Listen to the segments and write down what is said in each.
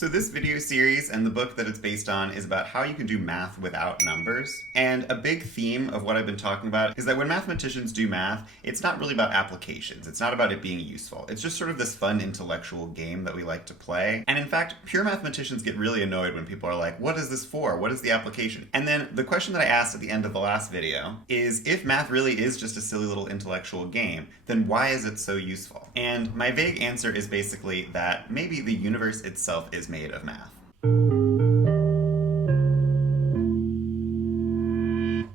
So this video series and the book that it's based on is about how you can do math without numbers. And a big theme of what I've been talking about is that when mathematicians do math, it's not really about applications. It's not about it being useful. It's just sort of this fun intellectual game that we like to play. And in fact, pure mathematicians get really annoyed when people are like, what is this for? What is the application? And then the question that I asked at the end of the last video is, if math really is just a silly little intellectual game, then why is it so useful? And my vague answer is basically that maybe the universe itself is made of math.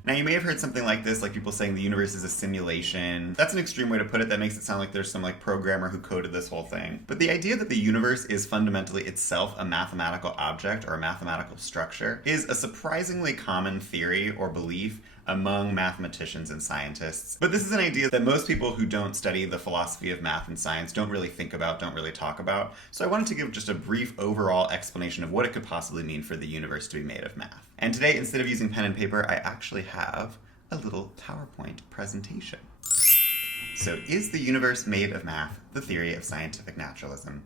Now, you may have heard something like this, like people saying the universe is a simulation. That's an extreme way to put it. That makes it sound like there's some programmer who coded this whole thing. But the idea that the universe is fundamentally itself a mathematical object or a mathematical structure is a surprisingly common theory or belief among mathematicians and scientists. But this is an idea that most people who don't study the philosophy of math and science don't really think about, don't really talk about. So I wanted to give just a brief overall explanation of what it could possibly mean for the universe to be made of math. And today, instead of using pen and paper, I actually have a little PowerPoint presentation. So, is the universe made of math? The theory of scientific naturalism.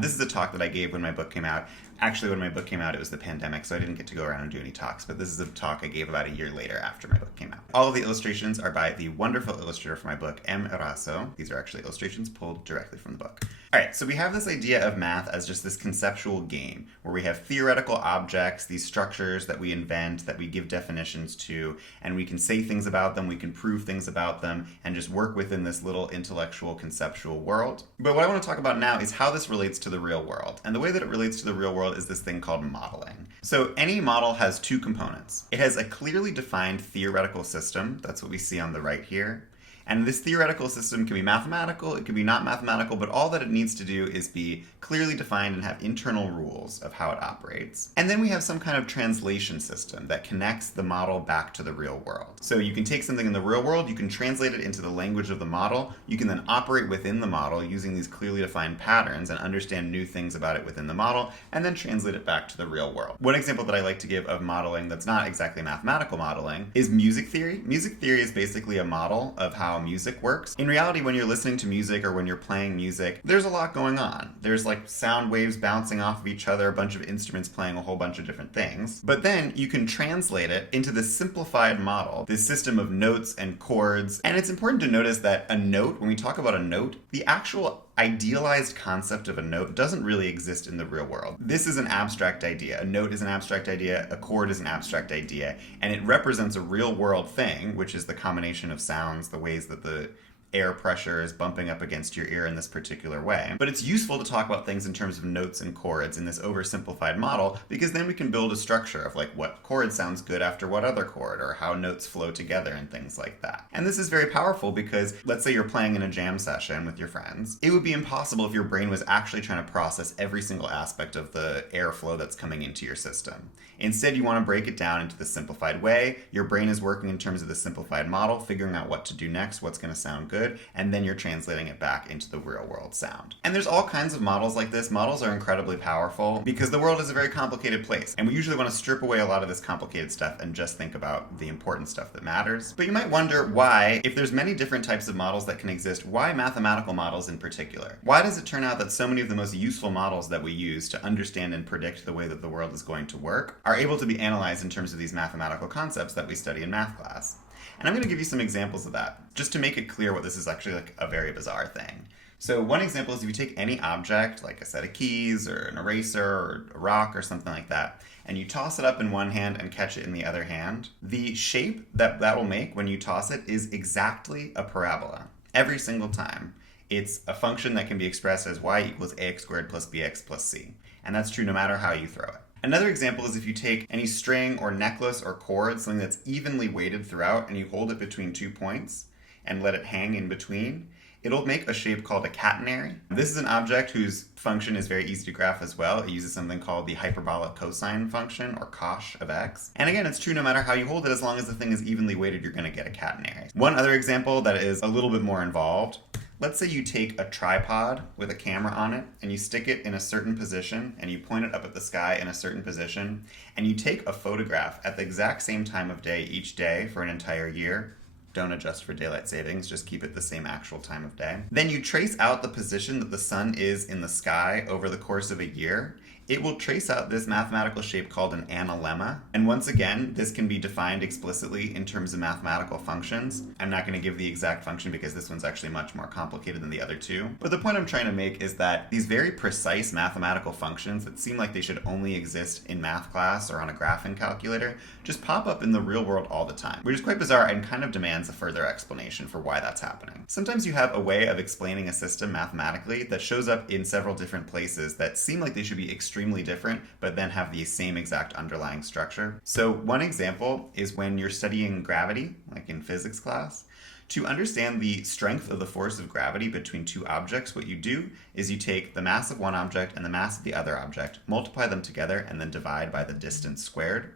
This is a talk that I gave when my book came out. Actually, when my book came out, it was the pandemic, so I didn't get to go around and do any talks, but this is a talk I gave about a year later after my book came out. All of the illustrations are by the wonderful illustrator for my book, M. Eraso. These are actually illustrations pulled directly from the book. Alright, so we have this idea of math as just this conceptual game, where we have theoretical objects, these structures that we invent, that we give definitions to, and we can say things about them, we can prove things about them, and just work within this little intellectual, conceptual world. But what I want to talk about now is how this relates to the real world. And the way that it relates to the real world is this thing called modeling. So any model has two components. It has a clearly defined theoretical system, that's what we see on the right here. And this theoretical system can be mathematical, it can be not mathematical, but all that it needs to do is be clearly defined and have internal rules of how it operates. And then we have some kind of translation system that connects the model back to the real world. So you can take something in the real world, you can translate it into the language of the model, you can then operate within the model using these clearly defined patterns and understand new things about it within the model, and then translate it back to the real world. One example that I like to give of modeling that's not exactly mathematical modeling is music theory. Music theory is basically a model of how music works. In reality, when you're listening to music or when you're playing music, there's a lot going on. There's like sound waves bouncing off of each other, a bunch of instruments playing a whole bunch of different things. But then you can translate it into this simplified model, this system of notes and chords. And it's important to notice that a note, when we talk about a note, the actual idealized concept of a note doesn't really exist in the real world. This is an abstract idea. A note is an abstract idea, a chord is an abstract idea, and it represents a real world thing, which is the combination of sounds, the ways that the air pressure is bumping up against your ear in this particular way. But it's useful to talk about things in terms of notes and chords in this oversimplified model, because then we can build a structure of like what chord sounds good after what other chord, or how notes flow together and things like that. And this is very powerful because let's say you're playing in a jam session with your friends. It would be impossible if your brain was actually trying to process every single aspect of the airflow that's coming into your system. Instead, you want to break it down into the simplified way. Your brain is working in terms of the simplified model, figuring out what to do next, what's going to sound good, and then you're translating it back into the real world sound. And there's all kinds of models like this. Models are incredibly powerful because the world is a very complicated place, and we usually want to strip away a lot of this complicated stuff and just think about the important stuff that matters. But you might wonder why, if there's many different types of models that can exist, why mathematical models in particular? Why does it turn out that so many of the most useful models that we use to understand and predict the way that the world is going to work are able to be analyzed in terms of these mathematical concepts that we study in math class? And I'm going to give you some examples of that, just to make it clear what this is actually like a very bizarre thing. So one example is if you take any object, like a set of keys, or an eraser, or a rock, or something like that, and you toss it up in one hand and catch it in the other hand, the shape that will make when you toss it is exactly a parabola, every single time. It's a function that can be expressed as y equals ax squared plus bx plus c. And that's true no matter how you throw it. Another example is if you take any string or necklace or cord, something that's evenly weighted throughout, and you hold it between 2 points and let it hang in between, it'll make a shape called a catenary. This is an object whose function is very easy to graph as well. It uses something called the hyperbolic cosine function, or cosh of x. And again, it's true no matter how you hold it, as long as the thing is evenly weighted, you're going to get a catenary. One other example that is a little bit more involved. Let's say you take a tripod with a camera on it and you stick it in a certain position and you point it up at the sky in a certain position and you take a photograph at the exact same time of day each day for an entire year. Don't adjust for daylight savings, just keep it the same actual time of day. Then you trace out the position that the sun is in the sky over the course of a year. it will trace out this mathematical shape called an analemma. And once again, this can be defined explicitly in terms of mathematical functions. I'm not going to give the exact function because this one's actually much more complicated than the other two. But the point I'm trying to make is that these very precise mathematical functions that seem like they should only exist in math class or on a graphing calculator just pop up in the real world all the time, which is quite bizarre and kind of demands a further explanation for why that's happening. Sometimes you have a way of explaining a system mathematically that shows up in several different places that seem like they should be extremely different, but then have the same exact underlying structure. So one example is when you're studying gravity, like in physics class. To understand the strength of the force of gravity between two objects, what you do is you take the mass of one object and the mass of the other object, multiply them together, and then divide by the distance squared.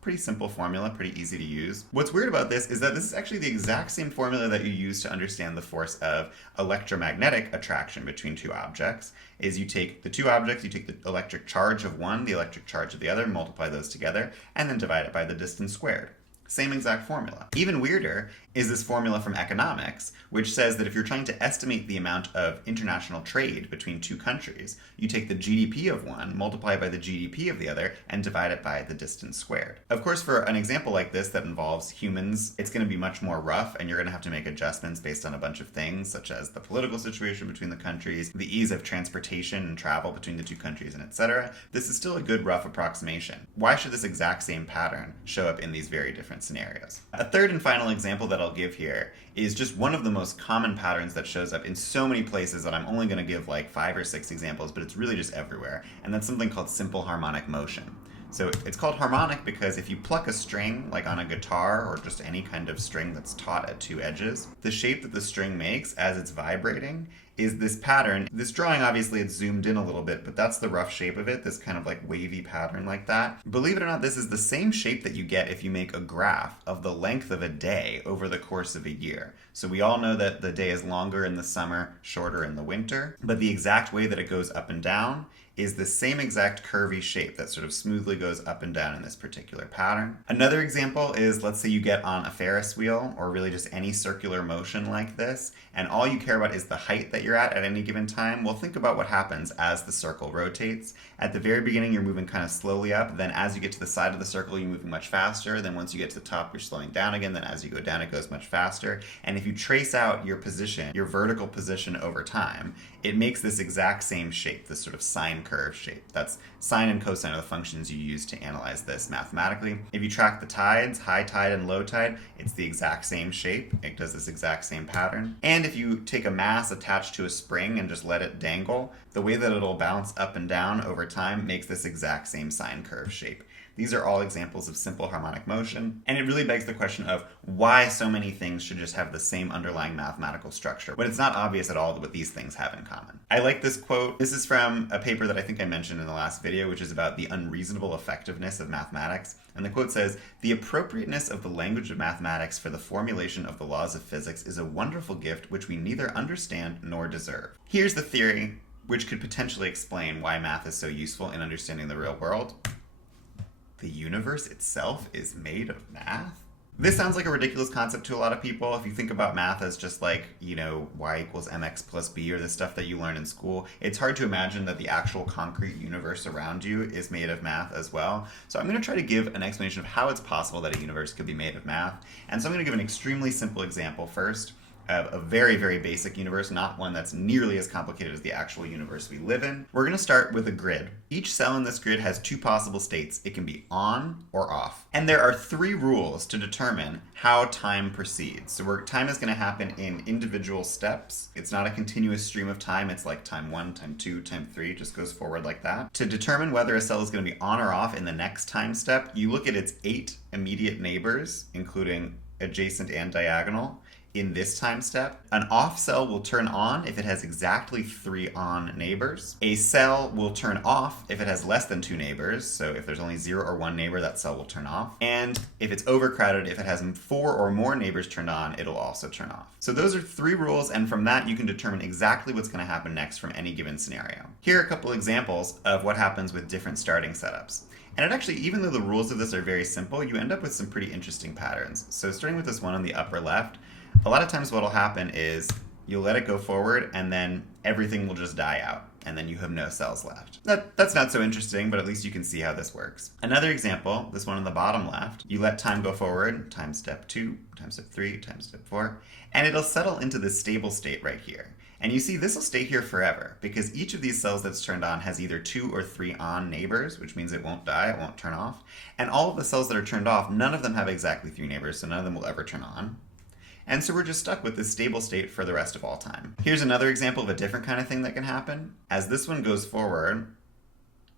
Pretty simple formula, pretty easy to use. What's weird about this is that this is actually the exact same formula that you use to understand the force of electromagnetic attraction between two objects. Is you take the two objects, you take the electric charge of one, the electric charge of the other, multiply those together, and then divide it by the distance squared. Same exact formula. Even weirder is this formula from economics, which says that if you're trying to estimate the amount of international trade between two countries, you take the GDP of one, multiply it by the GDP of the other, and divide it by the distance squared. Of course, for an example like this that involves humans, it's going to be much more rough, and you're going to have to make adjustments based on a bunch of things, such as the political situation between the countries, the ease of transportation and travel between the two countries, and etc. This is still a good rough approximation. Why should this exact same pattern show up in these very different scenarios? A third and final example that I'll give here is just one of the most common patterns that shows up in so many places that I'm only going to give like 5 or 6 examples, but it's really just everywhere, and that's something called simple harmonic motion. So it's called harmonic because if you pluck a string, like on a guitar or just any kind of string that's taut at two edges, the shape that the string makes as it's vibrating is this pattern. This drawing, obviously, it's zoomed in a little bit, but that's the rough shape of it, this kind of like wavy pattern like that. Believe it or not, this is the same shape that you get if you make a graph of the length of a day over the course of a year. So we all know that the day is longer in the summer, shorter in the winter, but the exact way that it goes up and down is the same exact curvy shape that sort of smoothly goes up and down in this particular pattern. Another example is, let's say you get on a Ferris wheel, or really just any circular motion like this, and all you care about is the height that you're at any given time. Well, think about what happens as the circle rotates. At the very beginning, you're moving kind of slowly up. Then as you get to the side of the circle, you're moving much faster. Then once you get to the top, you're slowing down again. Then as you go down, it goes much faster. And if you trace out your position, your vertical position over time, it makes this exact same shape, this sort of sine curve shape. That's sine and cosine are the functions you use to analyze this mathematically. If you track the tides, high tide and low tide, it's the exact same shape. It does this exact same pattern. And if you take a mass attached to a spring and just let it dangle, the way that it'll bounce up and down over time makes this exact same sine curve shape. These are all examples of simple harmonic motion, and it really begs the question of why so many things should just have the same underlying mathematical structure, when it's not obvious at all what these things have in common. I like this quote. This is from a paper that I think I mentioned in the last video, which is about the unreasonable effectiveness of mathematics. And the quote says, "The appropriateness of the language of mathematics for the formulation of the laws of physics is a wonderful gift which we neither understand nor deserve." Here's the theory which could potentially explain why math is so useful in understanding the real world. The universe itself is made of math? This sounds like a ridiculous concept to a lot of people. If you think about math as just like, y equals mx plus b, or the stuff that you learn in school, it's hard to imagine that the actual concrete universe around you is made of math as well. So I'm going to try to give an explanation of how it's possible that a universe could be made of math. And so I'm going to give an extremely simple example first of a very, very basic universe, not one that's nearly as complicated as the actual universe we live in. We're going to start with a grid. Each cell in this grid has 2 possible states. It can be on or off. And there are 3 rules to determine how time proceeds. So time is going to happen in individual steps. It's not a continuous stream of time. It's like time 1, time 2, time 3. It just goes forward like that. To determine whether a cell is going to be on or off in the next time step, you look at its 8 immediate neighbors, including adjacent and diagonal. In this time step, an off cell will turn on if it has exactly 3 on neighbors. A cell will turn off if it has less than 2 neighbors. So if there's only 0 or 1 neighbor, that cell will turn off. And if it's overcrowded, if it has 4 or more neighbors turned on, it'll also turn off. So those are 3 rules, and from that you can determine exactly what's going to happen next from any given scenario. Here are a couple examples of what happens with different starting setups. And it actually, even though the rules of this are very simple, you end up with some pretty interesting patterns. So starting with this one on the upper left, a lot of times what'll happen is you'll let it go forward and then everything will just die out. and then you have no cells left. That's not so interesting, but at least you can see how this works. Another example, this one on the bottom left, you let time go forward, time step 2, time step 3, time step 4, and it'll settle into this stable state right here. And you see this will stay here forever because each of these cells that's turned on has either 2 or 3 on neighbors, which means it won't die, it won't turn off. And all of the cells that are turned off, none of them have exactly 3 neighbors, so none of them will ever turn on. And so we're just stuck with this stable state for the rest of all time. Here's another example of a different kind of thing that can happen. As this one goes forward,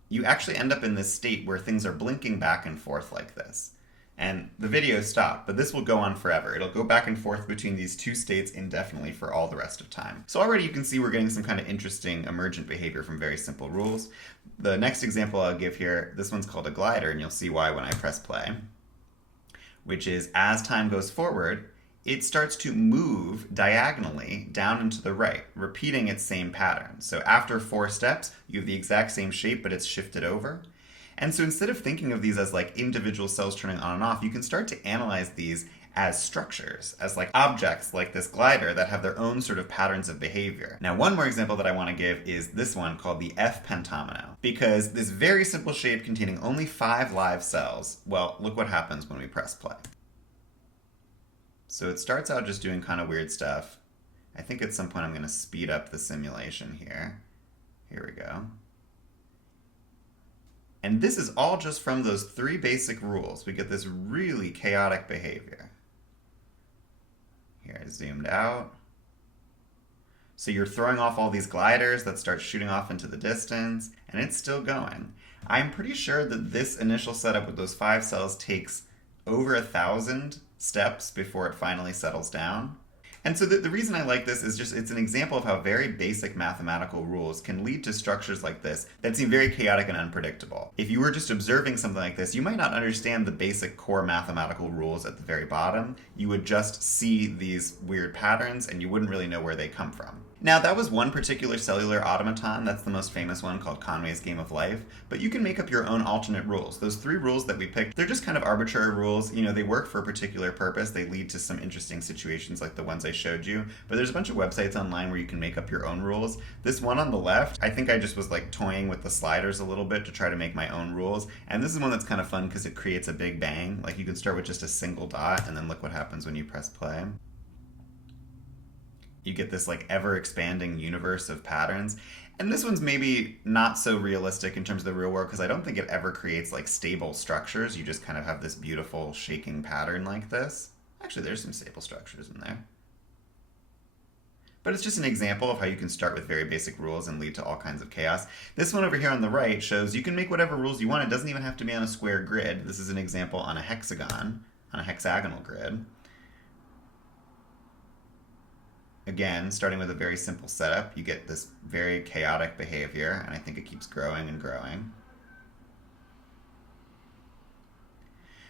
you actually end up in this state where things are blinking back and forth like this. And the video stopped, but this will go on forever. It'll go back and forth between these two states indefinitely for all the rest of time. So already you can see we're getting some kind of interesting emergent behavior from very simple rules. The next example I'll give here, this one's called a glider, and you'll see why when I press play, which is as time goes forward, it starts to move diagonally down and to the right, repeating its same pattern. So after 4 steps, you have the exact same shape, but it's shifted over. And so instead of thinking of these as like individual cells turning on and off, you can start to analyze these as structures, as like objects like this glider that have their own sort of patterns of behavior. Now, one more example that I want to give is this one called the F pentomino, because this very simple shape containing only 5 live cells, well, look what happens when we press play. So it starts out just doing kind of weird stuff. I think at some point I'm going to speed up the simulation here. Here we go. And this is all just from those 3 basic rules. We get this really chaotic behavior. Here, I zoomed out. So you're throwing off all these gliders that start shooting off into the distance, and it's still going. I'm pretty sure that this initial setup with those 5 cells takes over 1,000 steps before it finally settles down. And so the reason I like this is just it's an example of how very basic mathematical rules can lead to structures like this that seem very chaotic and unpredictable. If you were just observing something like this, you might not understand the basic core mathematical rules at the very bottom. You would just see these weird patterns and you wouldn't really know where they come from. Now, that was one particular cellular automaton. That's the most famous one, called Conway's Game of Life. But you can make up your own alternate rules. Those 3 rules that we picked, they're just kind of arbitrary rules. You know, they work for a particular purpose. They lead to some interesting situations like the ones I showed you. But there's a bunch of websites online where you can make up your own rules. This one on the left, I think I just was like toying with the sliders a little bit to try to make my own rules. And this is one that's kind of fun because it creates a big bang. Like you can start with just a single dot and then look what happens when you press play. You get this like ever expanding universe of patterns. And this one's maybe not so realistic in terms of the real world because I don't think it ever creates like stable structures. You just kind of have this beautiful shaking pattern like this. Actually, there's some stable structures in there. But it's just an example of how you can start with very basic rules and lead to all kinds of chaos. This one over here on the right shows you can make whatever rules you want. It doesn't even have to be on a square grid. This is an example on a hexagon, on a hexagonal grid. Again, starting with a very simple setup, you get this very chaotic behavior, and I think it keeps growing and growing.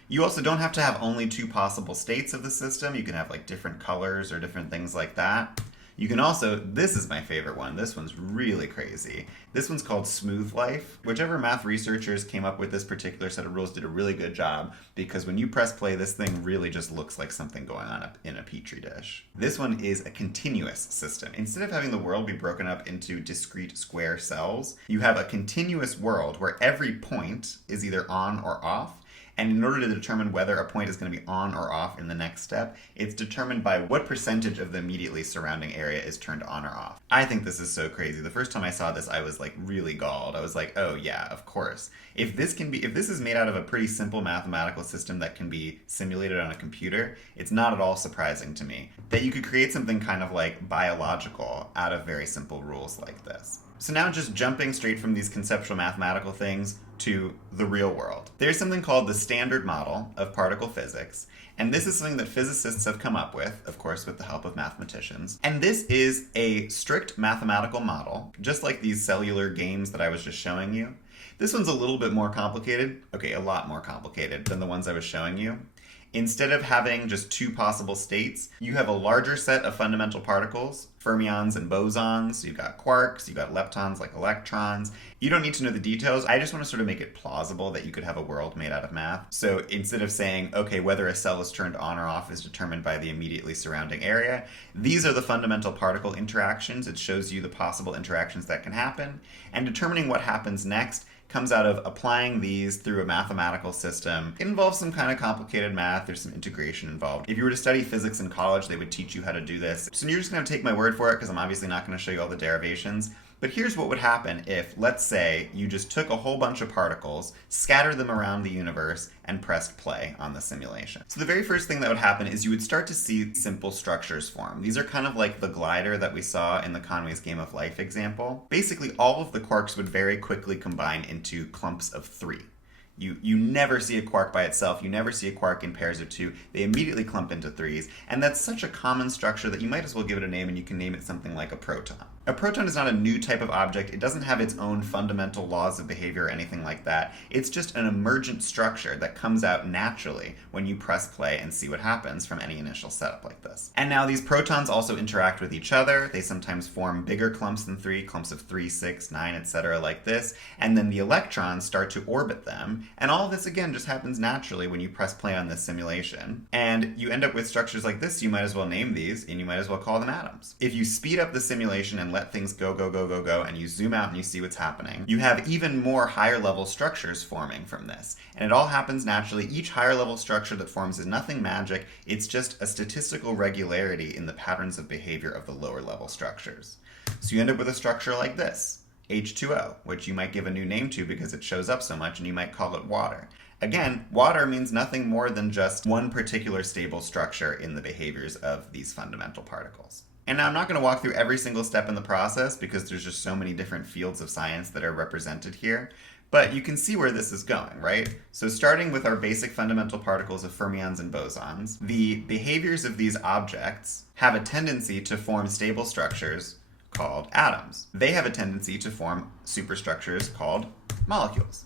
You also don't have to have only 2 possible states of the system. You can have like different colors or different things like that. You can also, this is my favorite one. This one's really crazy. This one's called Smooth Life. Whichever math researchers came up with this particular set of rules did a really good job because when you press play, this thing really just looks like something going on in a petri dish. This one is a continuous system. Instead of having the world be broken up into discrete square cells, you have a continuous world where every point is either on or off. And in order to determine whether a point is going to be on or off in the next step, it's determined by what percentage of the immediately surrounding area is turned on or off. I think this is so crazy. The first time I saw this, I was like really galled. I was like, oh yeah, of course. If this is made out of a pretty simple mathematical system that can be simulated on a computer, it's not at all surprising to me that you could create something kind of like biological out of very simple rules like this. So now just jumping straight from these conceptual mathematical things to the real world. There's something called the Standard Model of particle physics, and this is something that physicists have come up with, of course, with the help of mathematicians. And this is a strict mathematical model, just like these cellular games that I was just showing you. This one's a little bit more complicated, okay, a lot more complicated than the ones I was showing you. Instead of having just two possible states, you have a larger set of fundamental particles, fermions and bosons. You've got quarks, you've got leptons like electrons. You don't need to know the details. I just want to sort of make it plausible that you could have a world made out of math. So instead of saying, okay, whether a cell is turned on or off is determined by the immediately surrounding area, these are the fundamental particle interactions. It shows you the possible interactions that can happen. And determining what happens next comes out of applying these through a mathematical system. It involves some kind of complicated math. There's some integration involved. If you were to study physics in college, they would teach you how to do this. So you're just going to take my word for it because I'm obviously not going to show you all the derivations. But here's what would happen if, let's say, you just took a whole bunch of particles, scattered them around the universe, and pressed play on the simulation. So the very first thing that would happen is you would start to see simple structures form. These are kind of like the glider that we saw in the Conway's Game of Life example. Basically, all of the quarks would very quickly combine into clumps of 3. You never see a quark by itself. You never see a quark in pairs of 2. They immediately clump into 3s. And that's such a common structure that you might as well give it a name, and you can name it something like a proton. A proton is not a new type of object. It doesn't have its own fundamental laws of behavior or anything like that. It's just an emergent structure that comes out naturally when you press play and see what happens from any initial setup like this. And now these protons also interact with each other. They sometimes form bigger clumps than 3, clumps of 3, 6, 9, etc. like this. And then the electrons start to orbit them. And all of this, again, just happens naturally when you press play on this simulation. And you end up with structures like this. You might as well name these, and you might as well call them atoms. If you speed up the simulation and let things go, and you zoom out and you see what's happening, you have even more higher level structures forming from this. And it all happens naturally. Each higher level structure that forms is nothing magic. It's just a statistical regularity in the patterns of behavior of the lower level structures. So you end up with a structure like this. H2O, which you might give a new name to because it shows up so much, and you might call it water. Again, water means nothing more than just one particular stable structure in the behaviors of these fundamental particles. And now I'm not going to walk through every single step in the process because there's just so many different fields of science that are represented here. But you can see where this is going, right? So starting with our basic fundamental particles of fermions and bosons, the behaviors of these objects have a tendency to form stable structures called atoms. They have a tendency to form superstructures called molecules.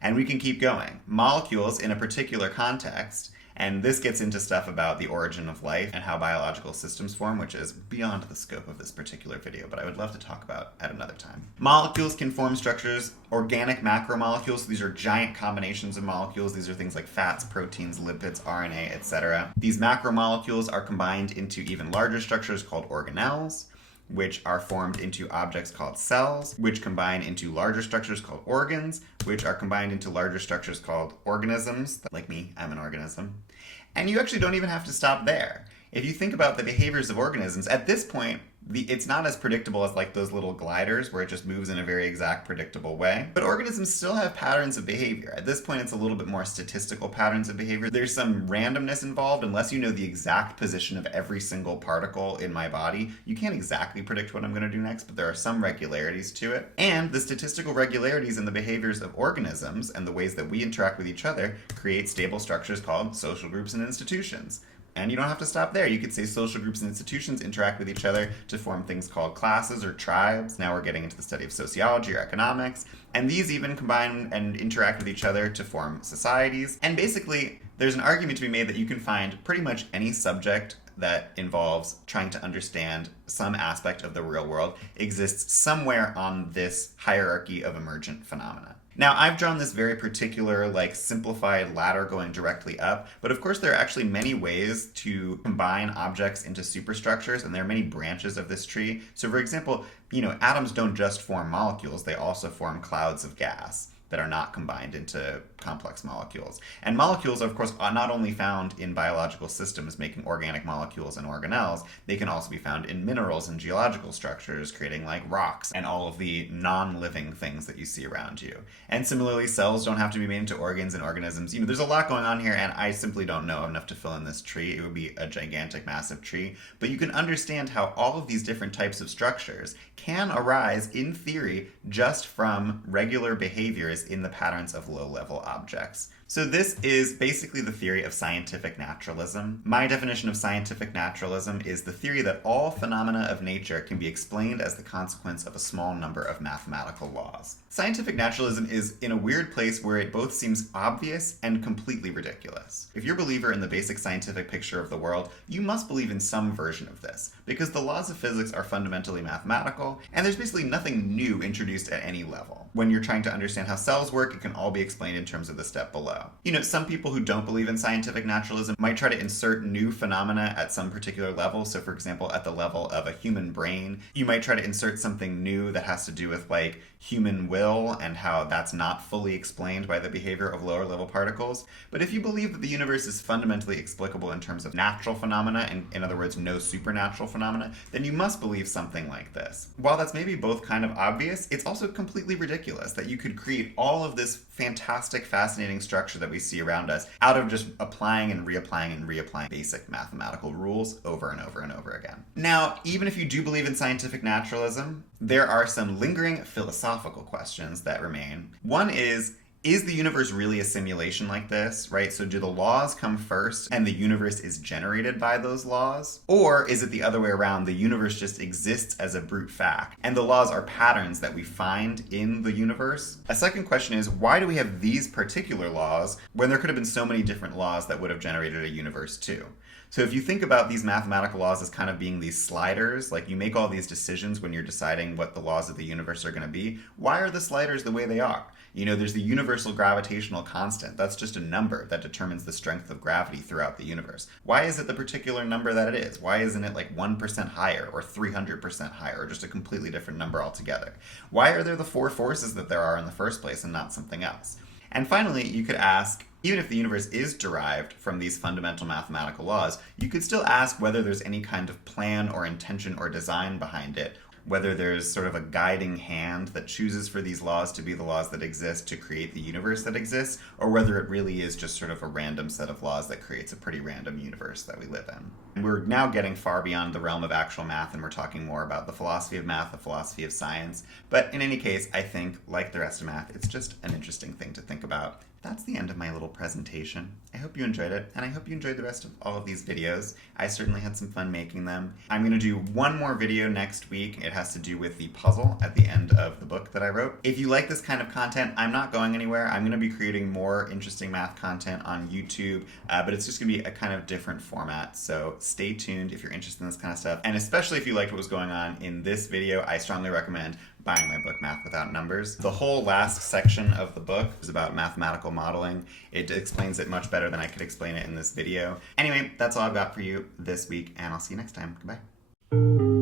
And we can keep going. Molecules in a particular context, and this gets into stuff about the origin of life and how biological systems form, which is beyond the scope of this particular video, but I would love to talk about at another time. Molecules can form structures, organic macromolecules. So these are giant combinations of molecules. These are things like fats, proteins, lipids, RNA, etc. These macromolecules are combined into even larger structures called organelles, which are formed into objects called cells, which combine into larger structures called organs, which are combined into larger structures called organisms. Like me, I'm an organism. And you actually don't even have to stop there. If you think about the behaviors of organisms, at this point, it's not as predictable as like those little gliders where it just moves in a very exact, predictable way. But organisms still have patterns of behavior. At this point, it's a little bit more statistical patterns of behavior. There's some randomness involved. Unless you know the exact position of every single particle in my body, you can't exactly predict what I'm going to do next, but there are some regularities to it. And the statistical regularities in the behaviors of organisms and the ways that we interact with each other create stable structures called social groups and institutions. And you don't have to stop there. You could say social groups and institutions interact with each other to form things called classes or tribes. Now we're getting into the study of sociology or economics. And these even combine and interact with each other to form societies. And basically, there's an argument to be made that you can find pretty much any subject that involves trying to understand some aspect of the real world exists somewhere on this hierarchy of emergent phenomena. Now, I've drawn this very particular, simplified ladder going directly up, but of course there are actually many ways to combine objects into superstructures, and there are many branches of this tree. So for example, atoms don't just form molecules, they also form clouds of gas that are not combined into complex molecules. And molecules, of course, are not only found in biological systems making organic molecules and organelles, they can also be found in minerals and geological structures, creating rocks and all of the non-living things that you see around you. And similarly, cells don't have to be made into organs and organisms. There's a lot going on here, and I simply don't know enough to fill in this tree. It would be a gigantic, massive tree. But you can understand how all of these different types of structures can arise, in theory, just from regular behaviors appears in the patterns of low-level objects. So this is basically the theory of scientific naturalism. My definition of scientific naturalism is the theory that all phenomena of nature can be explained as the consequence of a small number of mathematical laws. Scientific naturalism is in a weird place where it both seems obvious and completely ridiculous. If you're a believer in the basic scientific picture of the world, you must believe in some version of this, because the laws of physics are fundamentally mathematical, and there's basically nothing new introduced at any level. When you're trying to understand how cells work, it can all be explained in terms of the step below. You know, some people who don't believe in scientific naturalism might try to insert new phenomena at some particular level. So for example, at the level of a human brain, you might try to insert something new that has to do with like human will and how that's not fully explained by the behavior of lower level particles. But if you believe that the universe is fundamentally explicable in terms of natural phenomena, and in other words, no supernatural phenomena, then you must believe something like this. While that's maybe both kind of obvious, it's also completely ridiculous that you could create all of this fantastic, fascinating structure that we see around us out of just applying and reapplying basic mathematical rules over and over and over again. Now, even if you do believe in scientific naturalism, there are some lingering philosophical questions that remain. One is the universe really a simulation like this, right? So do the laws come first and the universe is generated by those laws? Or is it the other way around? The universe just exists as a brute fact and the laws are patterns that we find in the universe? A second question is, why do we have these particular laws when there could have been so many different laws that would have generated a universe too? So if you think about these mathematical laws as kind of being these sliders, like you make all these decisions when you're deciding what the laws of the universe are going to be, why are the sliders the way they are? You know, there's the universal gravitational constant. That's just a number that determines the strength of gravity throughout the universe. Why is it the particular number that it is? Why isn't it like 1% higher or 300% higher or just a completely different number altogether? Why are there the four forces that there are in the first place and not something else? And finally, you could ask, even if the universe is derived from these fundamental mathematical laws, you could still ask whether there's any kind of plan or intention or design behind it, whether there's sort of a guiding hand that chooses for these laws to be the laws that exist to create the universe that exists, or whether it really is just sort of a random set of laws that creates a pretty random universe that we live in. And we're now getting far beyond the realm of actual math, and we're talking more about the philosophy of math, the philosophy of science. But in any case, I think, like the rest of math, it's just an interesting thing to think about. That's the end of my little presentation. I hope you enjoyed it, and I hope you enjoyed the rest of all of these videos. I certainly had some fun making them. I'm going to do one more video next week. It has to do with the puzzle at the end of the book that I wrote. If you like this kind of content, I'm not going anywhere. I'm going to be creating more interesting math content on YouTube, but it's just going to be a kind of different format, so stay tuned if you're interested in this kind of stuff. And especially if you liked what was going on in this video, I strongly recommend buying my book, Math Without Numbers. The whole last section of the book is about mathematical modeling. It explains it much better than I could explain it in this video. Anyway, that's all I've got for you this week, and I'll see you next time. Goodbye.